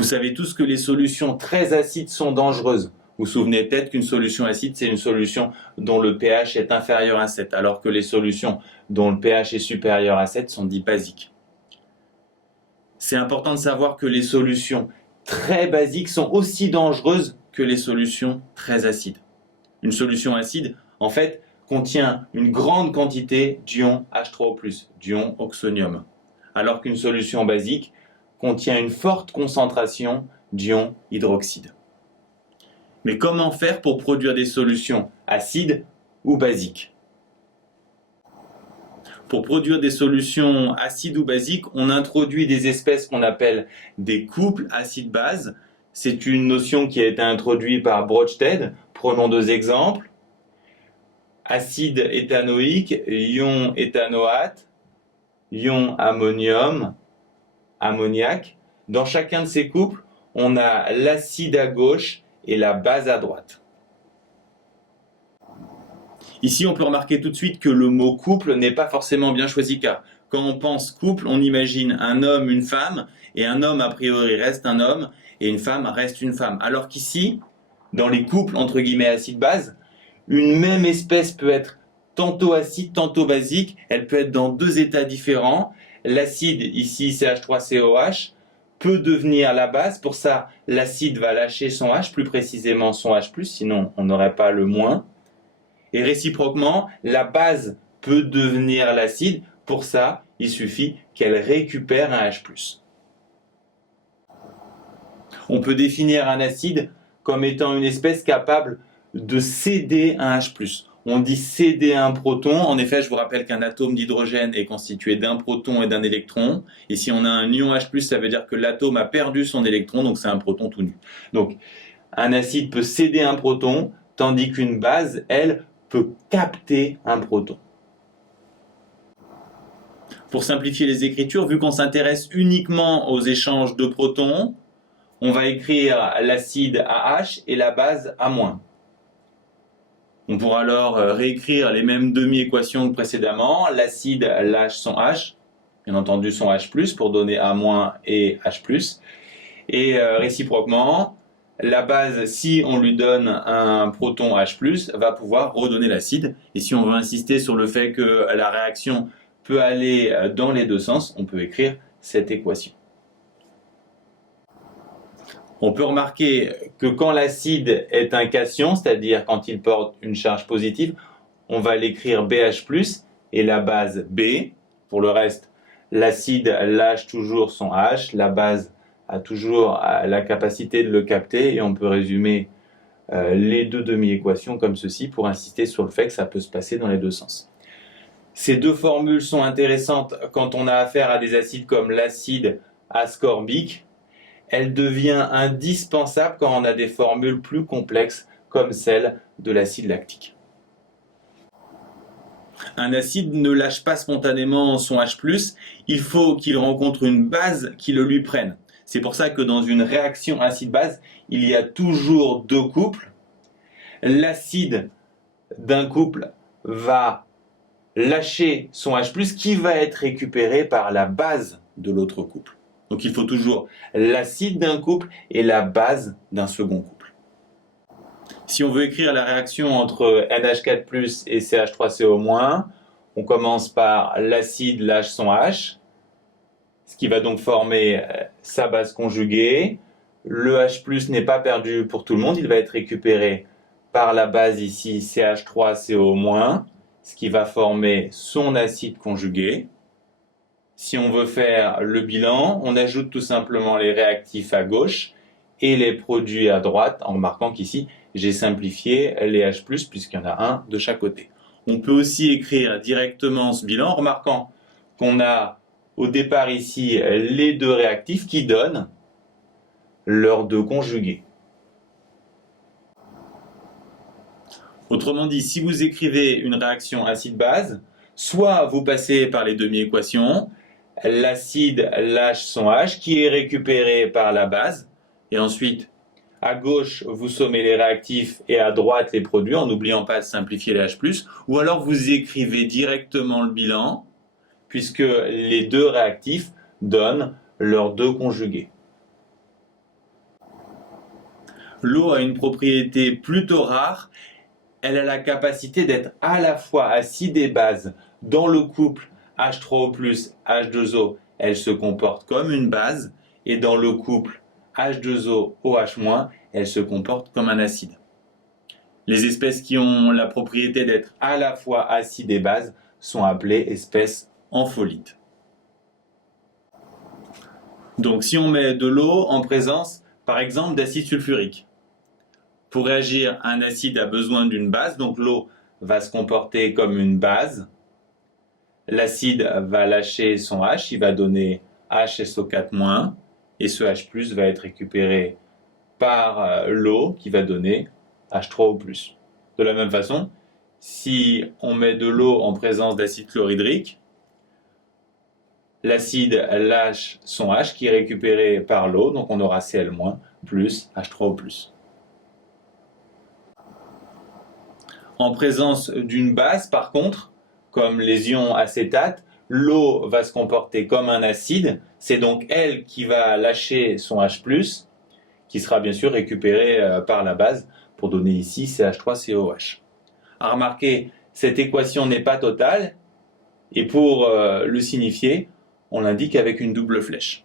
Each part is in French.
Vous savez tous que les solutions très acides sont dangereuses. Vous vous souvenez peut-être qu'une solution acide, c'est une solution dont le pH est inférieur à 7, alors que les solutions dont le pH est supérieur à 7 sont dites basiques. C'est important de savoir que les solutions très basiques sont aussi dangereuses que les solutions très acides. Une solution acide, en fait, contient une grande quantité d'ions H3O+, d'ions oxonium, alors qu'une solution basique contient une forte concentration d'ions hydroxyde. Mais comment faire pour produire des solutions acides ou basiques? Pour produire des solutions acides ou basiques, on introduit des espèces qu'on appelle des couples acide-base. C'est une notion qui a été introduite par Brødsted. Prenons deux exemples. Acide éthanoïque, ion éthanoate, ion ammonium, ammoniac. Dans chacun de ces couples, on a l'acide à gauche et la base à droite. Ici, on peut remarquer tout de suite que le mot couple n'est pas forcément bien choisi, car quand on pense couple, on imagine un homme, une femme, et un homme a priori reste un homme, et une femme reste une femme. Alors qu'ici, dans les couples entre guillemets acide-base, une même espèce peut être tantôt acide, tantôt basique, elle peut être dans deux états différents. L'acide, ici CH3COH, peut devenir la base. Pour ça, l'acide va lâcher son H, plus précisément son H+, sinon on n'aurait pas le moins. Et réciproquement, la base peut devenir l'acide. Pour ça, il suffit qu'elle récupère un H+. On peut définir un acide comme étant une espèce capable de céder un H+. On dit céder un proton. En effet, je vous rappelle qu'un atome d'hydrogène est constitué d'un proton et d'un électron. Et si on a un ion H+, ça veut dire que l'atome a perdu son électron, donc c'est un proton tout nu. Donc, un acide peut céder un proton, tandis qu'une base, elle, peut capter un proton. Pour simplifier les écritures, vu qu'on s'intéresse uniquement aux échanges de protons, on va écrire l'acide AH et la base A-. On pourra alors réécrire les mêmes demi-équations que précédemment. L'acide lâche son H, bien entendu son H+, pour donner A- et H+. Et réciproquement, la base, si on lui donne un proton H+, va pouvoir redonner l'acide. Et si on veut insister sur le fait que la réaction peut aller dans les deux sens, on peut écrire cette équation. On peut remarquer que quand l'acide est un cation, c'est-à-dire quand il porte une charge positive, on va l'écrire BH+, et la base B. Pour le reste, l'acide lâche toujours son H, la base a toujours la capacité de le capter, et on peut résumer les deux demi-équations comme ceci pour insister sur le fait que ça peut se passer dans les deux sens. Ces deux formules sont intéressantes quand on a affaire à des acides comme l'acide ascorbique. Elle devient indispensable quand on a des formules plus complexes comme celle de l'acide lactique. Un acide ne lâche pas spontanément son H+, il faut qu'il rencontre une base qui le lui prenne. C'est pour ça que dans une réaction acide-base, il y a toujours deux couples. L'acide d'un couple va lâcher son H+, qui va être récupéré par la base de l'autre couple. Donc il faut toujours l'acide d'un couple et la base d'un second couple. Si on veut écrire la réaction entre NH4+ et CH3CO-, on commence par l'acide lâche son H, ce qui va donc former sa base conjuguée. Le H+ n'est pas perdu pour tout le monde, il va être récupéré par la base ici CH3CO-, ce qui va former son acide conjugué. Si on veut faire le bilan, on ajoute tout simplement les réactifs à gauche et les produits à droite, en remarquant qu'ici, j'ai simplifié les H+, puisqu'il y en a un de chaque côté. On peut aussi écrire directement ce bilan, en remarquant qu'on a au départ ici les deux réactifs qui donnent leurs deux conjugués. Autrement dit, si vous écrivez une réaction acide-base, soit vous passez par les demi-équations, l'acide lâche son H qui est récupéré par la base, et ensuite à gauche vous sommez les réactifs et à droite les produits en n'oubliant pas de simplifier les H+, ou alors vous écrivez directement le bilan puisque les deux réactifs donnent leurs deux conjugués. L'eau a une propriété plutôt rare. Elle a la capacité d'être à la fois acide et base. Dans le couple H3O+, H2O, elle se comporte comme une base. Et dans le couple H2O, OH-, elle se comporte comme un acide. Les espèces qui ont la propriété d'être à la fois acide et base sont appelées espèces ampholites. Donc si on met de l'eau en présence, par exemple, d'acide sulfurique, pour réagir, un acide a besoin d'une base, donc l'eau va se comporter comme une base. L'acide va lâcher son H, il va donner HSO4-, et ce H+, va être récupéré par l'eau qui va donner H3O+. De la même façon, si on met de l'eau en présence d'acide chlorhydrique, l'acide lâche son H qui est récupéré par l'eau, donc on aura Cl- plus H3O+. En présence d'une base, par contre, comme les ions acétates, l'eau va se comporter comme un acide. C'est donc elle qui va lâcher son H+, qui sera bien sûr récupéré par la base pour donner ici CH3COH. À remarquer, cette équation n'est pas totale, et pour le signifier, on l'indique avec une double flèche.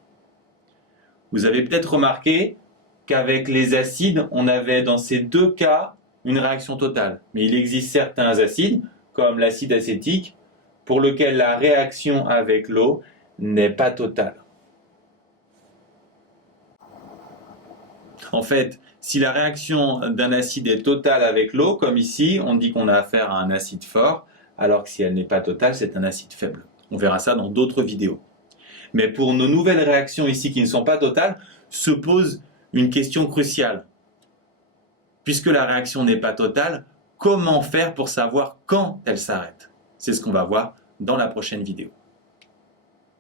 Vous avez peut-être remarqué qu'avec les acides, on avait dans ces deux cas une réaction totale. Mais il existe certains acides, comme l'acide acétique, pour lequel la réaction avec l'eau n'est pas totale. En fait, si la réaction d'un acide est totale avec l'eau, comme ici, on dit qu'on a affaire à un acide fort, alors que si elle n'est pas totale, c'est un acide faible. On verra ça dans d'autres vidéos. Mais pour nos nouvelles réactions ici qui ne sont pas totales, se pose une question cruciale. Puisque la réaction n'est pas totale, comment faire pour savoir quand elle s'arrête? C'est ce qu'on va voir dans la prochaine vidéo.